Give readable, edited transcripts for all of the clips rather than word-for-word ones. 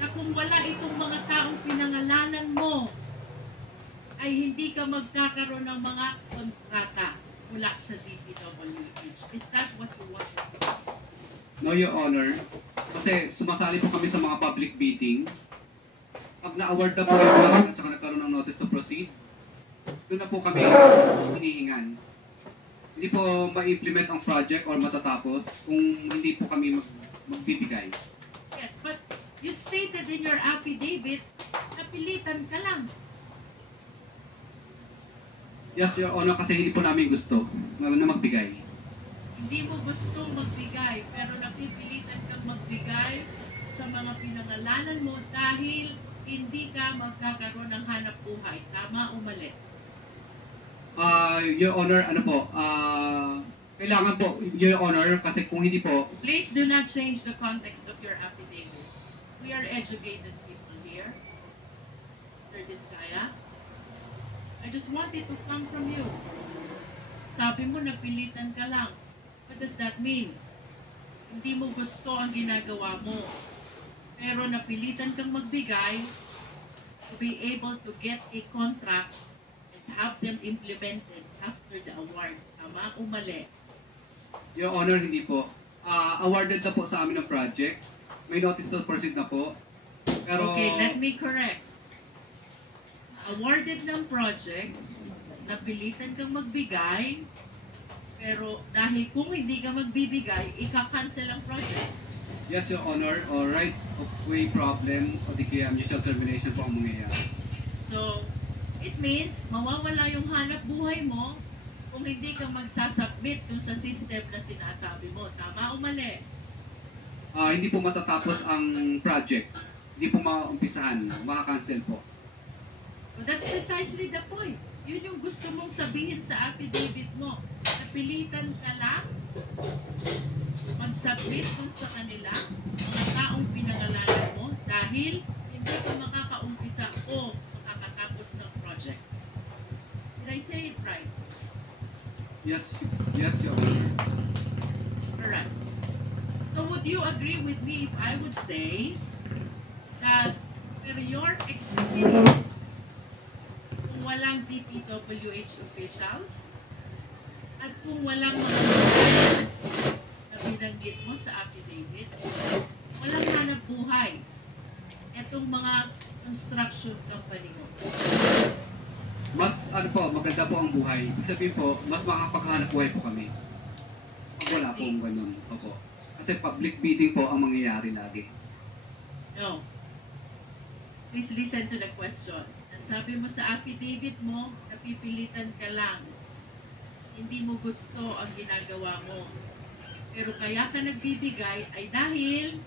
na kung wala itong mga taong pinangalanan mo, ay hindi ka magkakaroon ng mga kontrata mula sa DPWH. Is that what you want to say? No, Your Honor. Kasi sumasali po kami sa mga public bidding. Pag na-award na po yung plan at saka nagkaroon ng notice to proceed, doon na po kami hinihingan. Hindi po ma-implement ang project or matatapos kung hindi po kami magbibigay. Yes, but you stated in your affidavit, napilitan ka lang. Yes, Your Honor, kasi hindi po namin gusto na magbigay. Hindi mo gustong magbigay, pero napipilitan kang magbigay sa mga pinangalanan mo dahil hindi ka magkakaroon ng hanap buhay. Tama o mali? Your Honor, ano po, kailangan po, Your Honor, kasi kung hindi po, Please do not change the context of your affidavit. We are educated people here. Mr. Diskaya, I just want it to come from you. Sabi mo, napilitan ka lang. What does that mean? Hindi mo gusto ang ginagawa mo. Pero napilitan kang magbigay to be able to get a contract and have them implemented after the award. Tama o mali? Your Honor, hindi po. Awarded na po sa amin ang project. May notice to proceed na po. Pero, Okay, let me correct. Awarded ng project, napilitan kang magbigay, pero dahil kung hindi ka magbibigay, ika-cancel ang project. yes, Your Honor, or right of way problem o di kaya mutual termination po ang mangyayari. So, it means mawawala yung hanap buhay mo kung hindi ka magsasubmit dun sa system na sinasabi mo. Tama o mali? Hindi po matatapos ang project. Hindi po maumpisahan. Maka-cancel po. So that's precisely the point. Yun yung gusto mong sabihin sa affidavit mo. Napilitan ka lang mag-submit dun sa kanila mga taong pinangalanan mo dahil hindi ka makakaumpisa o makakatapos ng project. Did I say it right? Yes, yes, Your Honor. Alright. So would you agree with me if I would say that per your experience, kung walang DPWH officials at kung walang mga officials na binanggit mo sa affidavit, walang hanap buhay itong mga construction company mo. Mas, ano po, maganda po ang buhay. Ibig sabihin po, mas makakapaghanap buhay po kami. Pag wala po ang ganun. Opo. Kasi public bidding po ang mangyayari lagi. No. Please listen to the question. Ang sabi mo sa affidavit mo, napipilitan ka lang. Hindi mo gusto ang ginagawa mo. Pero kaya ka nagbibigay ay dahil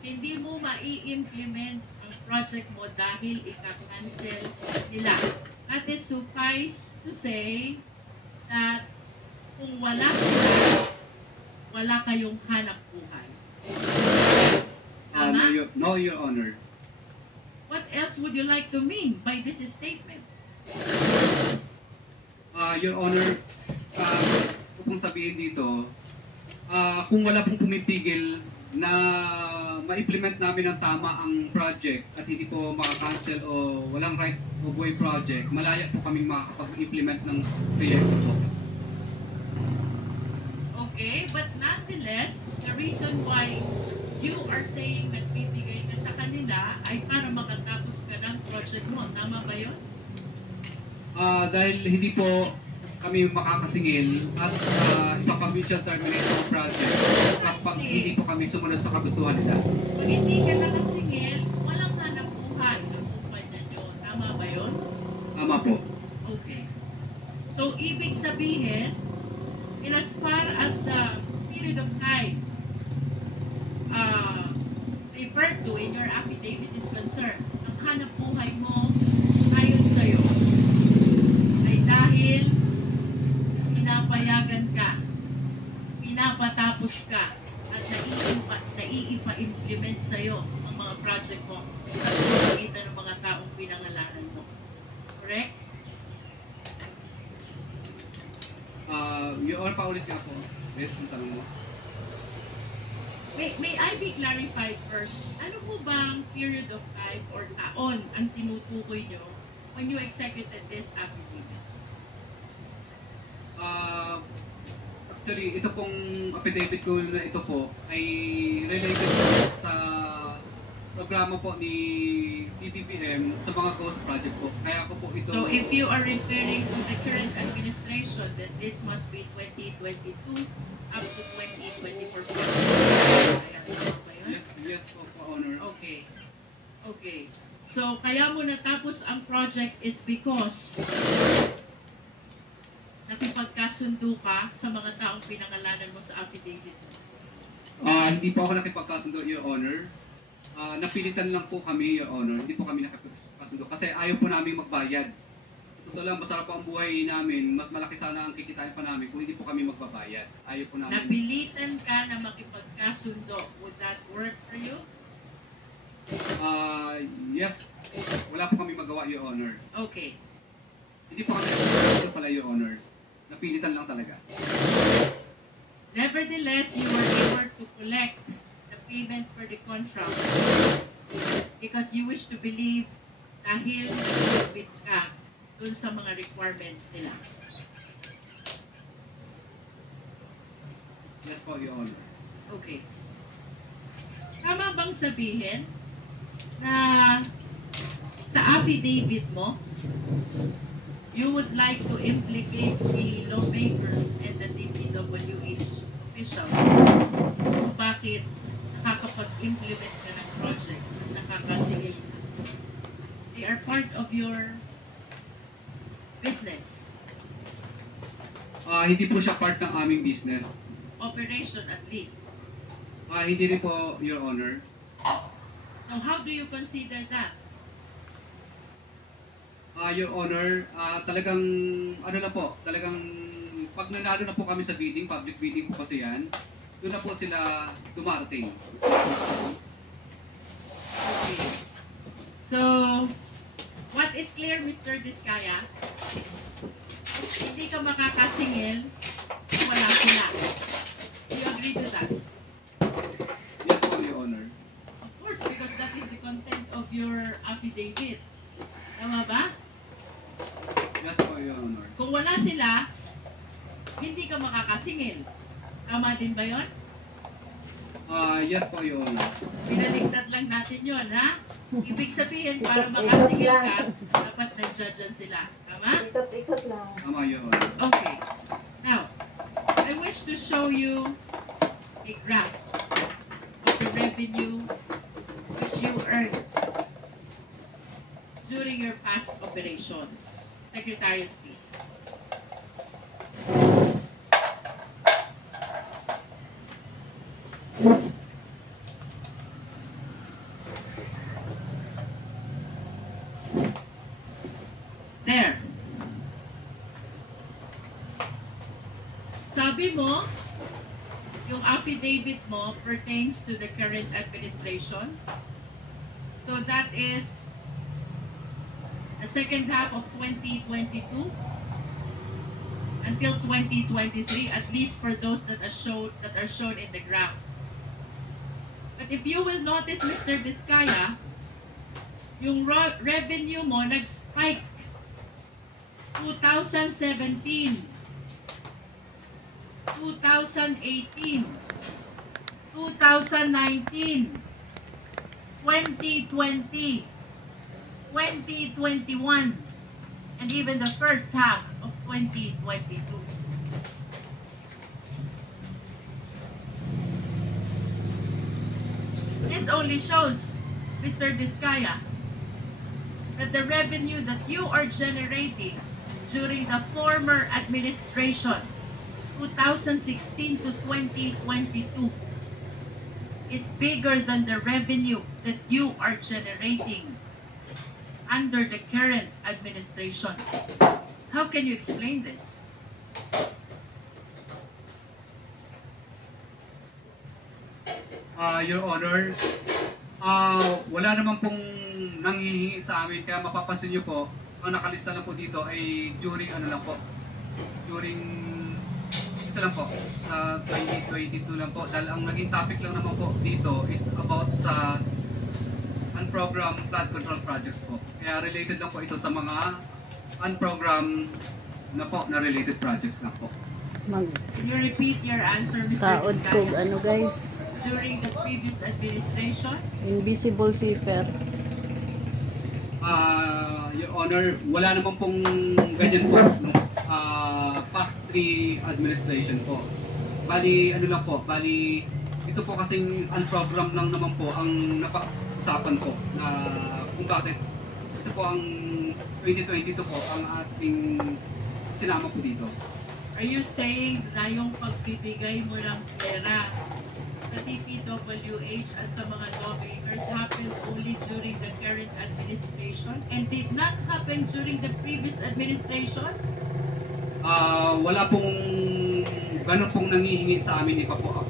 hindi mo mai-implement ang project mo dahil ika-cancel nila. That is suffice to say that kung wala sila, wala kayong hanap buhay. Tama? No, Your Honor. What else would you like to mean by this statement? Your Honor, kung sabihin dito, kung wala pong pumipigil na ma-implement namin ng tama ang project at hindi po makakancel o walang right of way project, malaya po kaming makakapag-implement ng proyekto po. Okay, but nonetheless, the reason why you are saying nagbibigay ka sa kanila ay para makatapos ka ng project mo. Tama ba yun? Dahil hindi po kami makakasingil at ipapag-mutual terminate ang project kapag hindi po kami sumunod sa kagustuhan nila. Pag hindi ka nakasingil, walang hanap buhay ng kumpanya nyo. Tama ba yun? Tama po. Okay. So, ibig sabihin, in as far as the period of time referred to in your affidavit is concerned, ang hanap buhay mo ayon sa'yo ay dahil pinapayagan ka, pinapatapos ka, at naiipa-implement sa'yo ang mga project mo sa pamamagitan ng mga taong pinangalanan mo. Correct? Your Honor, paulit nga po. Yes, ang tanong mo. May I be clarified first? Ano po bang period of time or taon ang tinutukoy nyo when you executed this affidavit? Actually, ito pong affidavit ko na ito po ay related sa programa po ni PBBM sa mga ghost project po. Kaya ako po ito... So if you are referring to the current administration, then this must be 2022 up to 2024. Yes po, Honor. Okay. Okay. So kaya mo natapos ang project is because nakipagkasundo ka sa mga taong pinangalanan mo sa affidavit mo. Hindi po ako nakipagkasundo, Your Honor. Napilitan lang po kami, Your Honor. Hindi po kami nakipagkasundo kasi ayaw po namin magbayad. Totoo lang, masarap po ang buhay namin. Mas malaki sana ang kikitain pa namin kung hindi po kami magbabayad. Ayaw po namin. Napilitan ka na makipagkasundo. Would that work for you? Yes. Wala po kami magawa, Your Honor. Okay. Hindi po kami nakipagkasundo pala, Your Honor. Napilitan lang talaga. Nevertheless, you were able to collect the payment for the contract because you wish to believe dahil nag-fit ka dun sa mga requirements nila. Yes po, Your Honor. Okay. Tama bang sabihin na sa affidavit mo, you would like to implicate the lawmakers and the DPWH officials kung bakit nakakapag-implement ka ng project at nakakasigil ka? They are part of your business, Hindi po siya part ng aming business. operation at least. Hindi rin po, Your Honor. So how do you consider that? Your Honor, talagang, ano na po, talagang pag nanalo na po kami sa bidding, public bidding po kasi yan, doon na po sila dumarating. Okay. So, what is clear, Mr. Diskaya? Hindi ka makakasingil kung wala sila. Do you agree to that? Yes po, Your Honor. Of course, because that is the content of your affidavit. Tama ba? Yes po, Your Honor. Kung wala sila, hindi ka makakasingil. Tama din ba yon? Yes po, Your Honor. Pinaligtad lang natin yon, ha? Ibig sabihin, para makasingil ka, dapat nag-judgean sila. Tama? Ikot-ikot lang. Tama, Your Honor. Okay. Now, I wish to show you a graph of the revenue which you earned during your past operations. Secretariat, please. There. Sabi mo, yung affidavit mo pertains to the current administration. So that is the second half of 2022 until 2023, at least for those that are shown in the graph. But if you will notice, Mr. Diskaya, yung revenue mo nag-spike 2017, 2018, 2019, 2020, 2021, and even the first half of 2022. This only shows, Mr. Diskaya, that the revenue that you are generating during the former administration, 2016 to 2022, is bigger than the revenue that you are generating under the current administration. How can you explain this? Your Honor, wala naman pong nanghihingi sa amin, kaya mapapansin niyo po, ang nakalista lang po dito ay during ano lang po, during ito lang po, sa 2022 lang po. Dahil ang naging topic lang naman po dito is about sa unprogrammed flood control projects po. Kaya related lang po ito sa mga unprogrammed na po na related projects lang po. Can you repeat your answer, Mr. Kaod kog Vizcaya? ano guys, During the previous administration, invisible zipper. Your Honor, wala naman pong ganyan po. Past 3 administration po. Bali, ano lang po, bali, ito po kasing unprogrammed lang naman po ang napag-usapan po na kung bakit ito po ang 2022 po ang ating sinama po dito. are you saying na yung pagbibigay mo ng pera sa DPWH at sa mga lawmakers happened only during the current administration and did not happen during the previous administration? Wala pong ganun pong nangihingi sa amin iba po.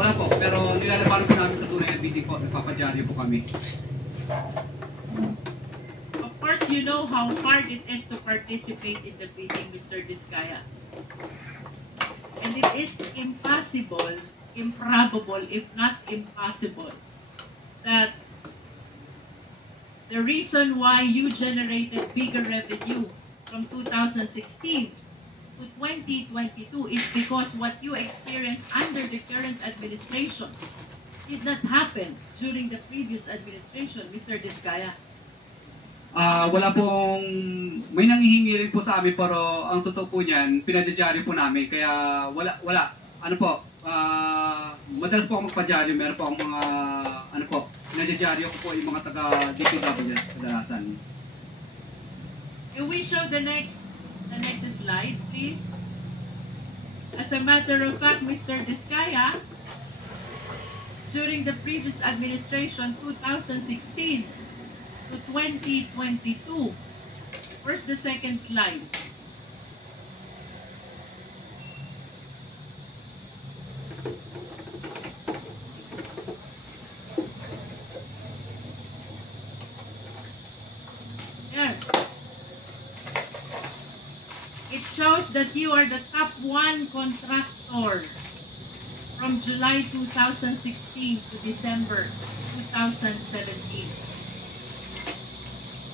Wala po, pero nilalabanan po namin sa tunay na bidding po, nagpapadyaryo po kami. Of course, you know how hard it is to participate in the bidding, Mr. Vizcaya. And it is impossible, improbable, if not impossible, that the reason why you generated bigger revenue from 2016 to 2022 is because what you experienced under the current administration did not happen during the previous administration, Mr. Vizcaya. Wala pong, may nangihingi rin po sa amin pero ang totoo po niyan, pinadyadyaryo po namin kaya wala. Ano po, madalas po ako magpadyaryo, meron po akong mga, ano po, pinadyadyaryo ko po yung mga taga-DPWH kadalasan. Can we show the next slide, please? As a matter of fact, Mr. Vizcaya, during the previous administration, 2016 to 2022, where's the second slide? There. It shows that you are the top 1 contractor from July 2016 to December 2017.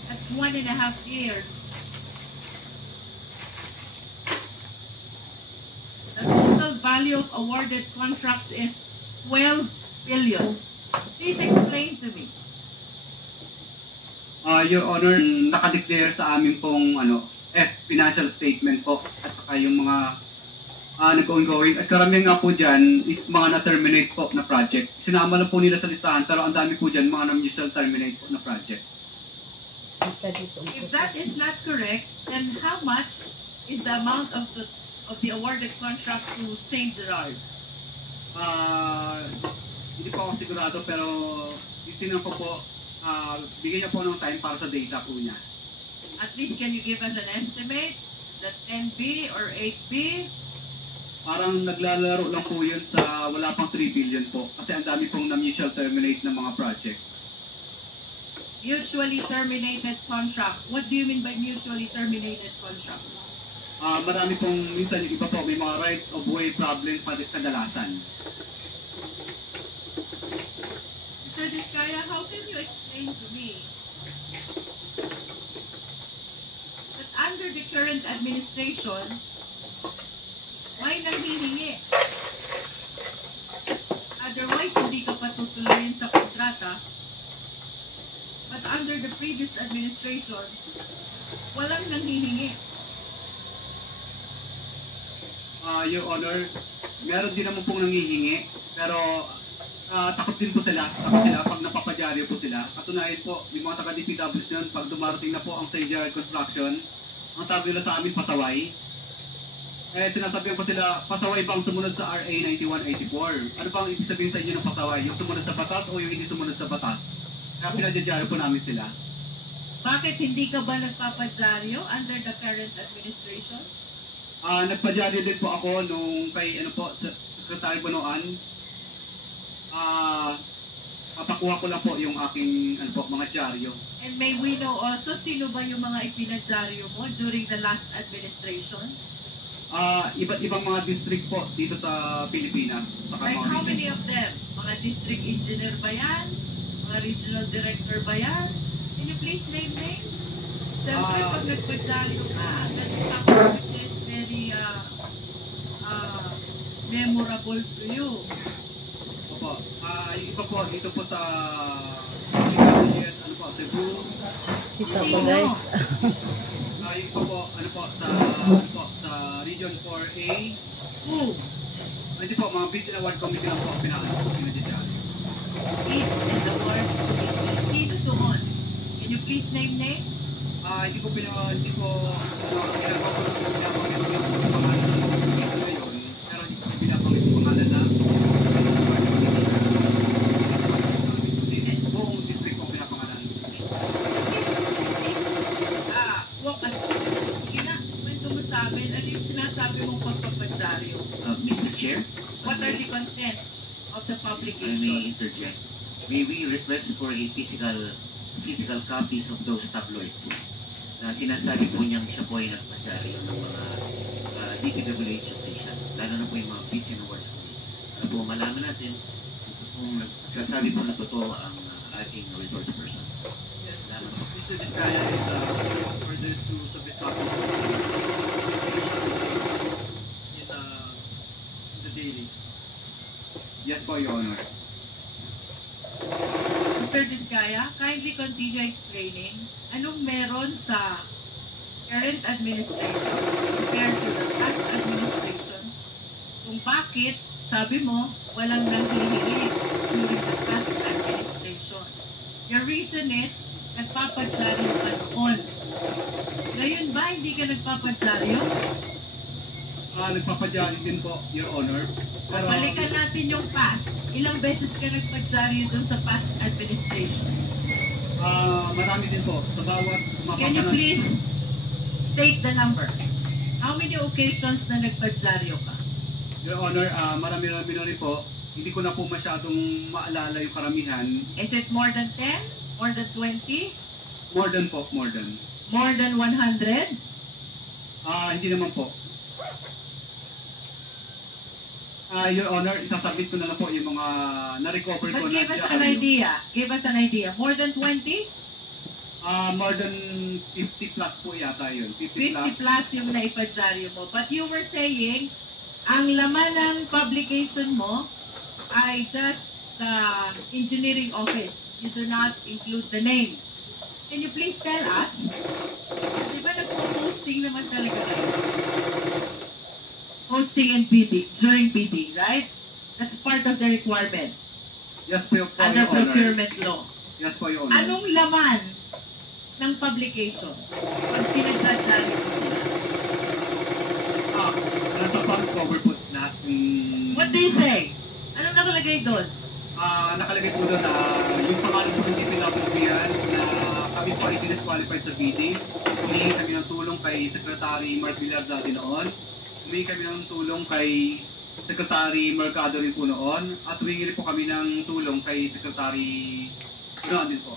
That's 1.5 years. The total value of awarded contracts is 12 billion. Please explain to me. Your Honor, nakadeclare sa amin pong financial statement po at saka yung mga nag-ongoing. At karamihan nga po dyan is mga na-terminate po na project. Sinama lang po nila sa listahan pero ang dami po dyan mga na-mutual terminate po na project. If that is not correct, then how much is the amount of the awarded contract to St. Gerard? Hindi po ako sigurado pero titignan ko po, bigyan niya po ng time para sa data po niya. At least can you give us an estimate? That 10B or 8B? Parang naglalaro lang po yun sa wala pang 3 billion po kasi ang dami pong na-mutual terminate ng mga project. Mutually terminated contract. What do you mean by mutually terminated contract? Marami pong minsan yung iba po may mga right of way problem pa kadalasan. Mr. Vizcaya, how can you explain to me that under the current administration, may nanghihingi? Otherwise, hindi ka patutuloyin sa kontrata. But under the previous administration, walang nanghihingi. Your Honor, meron din naman pong nangihingi pero takot din po sila. Takot sila pag napapadyaryo po sila. Katunayan po, yung mga taga-DPWs yun, pag dumarating na po ang St. Gerard Construction, ang tawag nila sa amin pasaway. Sinasabihan po sila, pasaway ba ang sumunod sa RA 9184? Ano ba ang ibig sabihin sa inyo ng pasaway? Yung sumunod sa batas o yung hindi sumunod sa batas? Kaya pinadyadyaryo po namin sila. Bakit hindi ka ba nagpapadyaryo under the current administration? Nagpadyaryo din po ako nung kay Secretary Bonoan. Papakuha ko lang po yung aking mga dyaryo. And may we know also sino ba yung mga ipinadyaryo mo during the last administration? Iba't ibang mga district po dito sa Pilipinas. Sa Like mga how region. many of them? Mga district engineer ba yan? Mga regional director ba yan? Can you please name names? Siyempre, pag nagpadyaryo ka, that is something which is very memorable to you. Opo. Yung iba po, dito po sa PWS, ano po, Cebu. Kita po guys. Yung iba po, ano po, sa Region 4A. Who? Hindi po, mga Peace and Award Committee lang po, pinadyadyari. Peace and the Wars Committee. Sino doon? Can you please name names? Hindi ko, ginagawa ko ng pangalan ng committee ngayon, pero hindi ko pinabanggit yung pangalan na buong district kong pinapangalan. Walk us through. Sige na, kwento mo sa amin. Ano yung sinasabi mong pagpapadyaryo? Mr. Chair, What are the contents of the I may publication? interject. May we request for a physical copies of those tabloids na sinasabi po niyang siya po ay nagpadyaryo ng mga DPWH officials, lalo na po yung mga Peace and Wars. Para po malaman natin kung nagsasabi po na totoo ang ating resource person. Lalo na po. Mr. Vizcaya is ordered to submit copies in the daily. Yes po, Your Honor. Mr. Vizcaya, kindly continue explaining anong meron sa current administration compared to the past administration, kung bakit, sabi mo, walang nanghihingi during the past administration. Your reason is, nagpapadyaryo ka noon. Ngayon ba, hindi ka nagpapadyaryo? Nagpapadyari din po, Your Honor. Pero, Balikan natin yung past. Ilang beses ka nagpadyaryo dun sa past administration? marami din po. Sa bawat Can you please state the number? How many occasions na nagpadyaryo ka? Your Honor, marami-rami na rin po. Hindi ko na po masyadong maalala yung karamihan. Is it more than 10? More than 20? More than po, more than. More than 100? Hindi naman po. Your Honor, isasubmit ko na lang po yung mga na-recover ko But na give us an diaryo. idea. Give us an idea. More than 20? More than 50 plus po yata yun. 50 plus. 50 plus yung naipadyaryo mo. But you were saying, ang laman ng publication mo ay just the engineering office. You do not include the name. Can you please tell us? Di ba nagpo-posting naman talaga kayo? Posting and bidding, during bidding, right? That's part of the requirement Yes po, Your under Honor. procurement law. Yes po, Your Honor. Anong laman ng publication pag pinagsadyari mo sila? Nasa front cover po lahat ng... What do you say? Anong nakalagay doon? Nakalagay po doon na yung pangalan po ng DPWPN na kami po ay disqualified sa bidding. Humingi kami ng tulong kay Secretary Mark Villarda din noon. Humingi kami ng tulong kay Secretary Mercado rin po noon. At humingi rin po kami ng tulong kay Secretary Brown din po.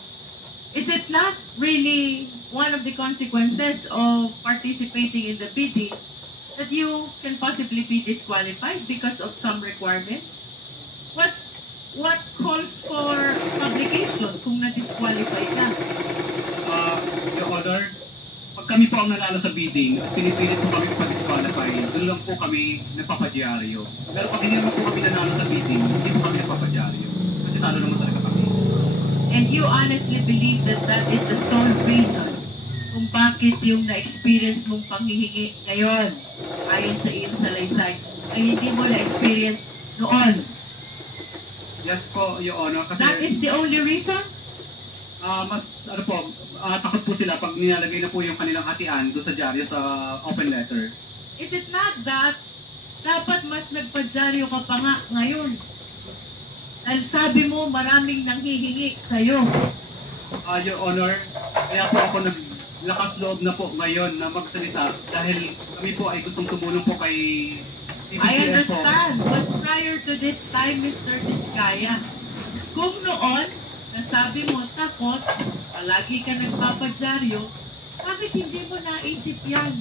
Is it not really one of the consequences of participating in the bidding that you can possibly be disqualified because of some requirements? What calls for publication kung na-disqualify ka? Your Honor, pag kami po ang nanalo sa bidding at pinipilit po kami pa-disqualify, doon lang po kami nagpapadyaryo. Pero pag hindi naman po kami nanalo sa bidding, hindi po kami nagpapadyaryo. Kasi talo naman talaga kami. And you honestly believe that that is the sole reason kung bakit yung na-experience mong panghihingi ngayon ayon sa iyong salaysay ay hindi mo na-experience noon. Yes po, Your Honor. Kasi That is the only reason? takot po sila pag nilalagay na po yung kanilang hatian doon sa dyaryo sa open letter. Is it not that dapat mas nagpadyaryo ka pa nga ngayon? Dahil sabi mo maraming nanghihingi sa'yo. Your Honor, kaya po ako naglakas loob na po ngayon na magsalita dahil kami po ay gustong tumulong po kay I PBBM po. understand. But prior to this time, Mr. Vizcaya, kung noon, nasabi mo takot, palagi ka nagpapadyaryo, bakit hindi mo naisip yan?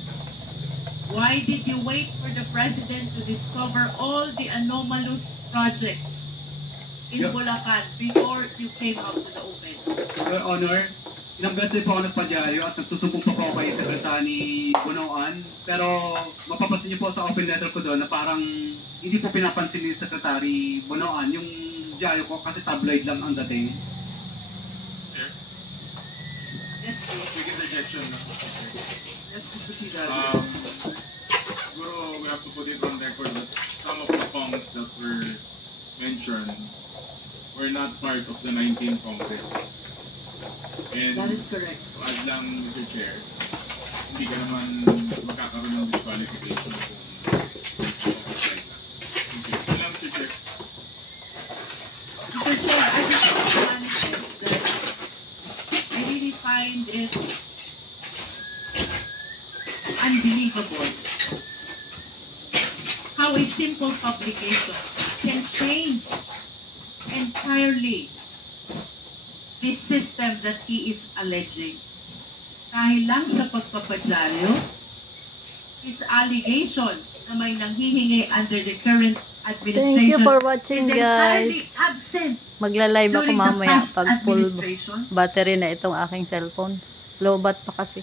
Why did you wait for the president to discover all the anomalous projects in Yeah. Bulacan before you came out to the open? Your Honor, ilang beses po ako nagpadyaryo at nagsusumbong pa po ako kay Secretary ni Bunoan. Pero mapapansin niyo po sa open letter ko doon na parang hindi po pinapansin ni Secretary Bunoan yung dyaryo ko kasi tabloid lang ang dating. Yes, please. Big rejection na po. Yes, Mr. Sigal. Siguro we have to put it on record that some of the songs that were mentioned were not part of the 19th Congress. And That is correct. to add lang, Mr. Chair, hindi ka naman magkakaroon ng disqualification kung right na. Thank you. Yun lang, Mr. Chair. Mr. Chair, I just want to manifest that I really find it unbelievable how a simple publication can change entirely this system that he is alleging. Dahil lang sa pagpapadyaryo, his allegation na may nanghihingi under the current administration Thank you for is watching, entirely guys. absent Mag-live ako during the mamaya past pag full administration. battery na itong aking cellphone. Low bat pa kasi.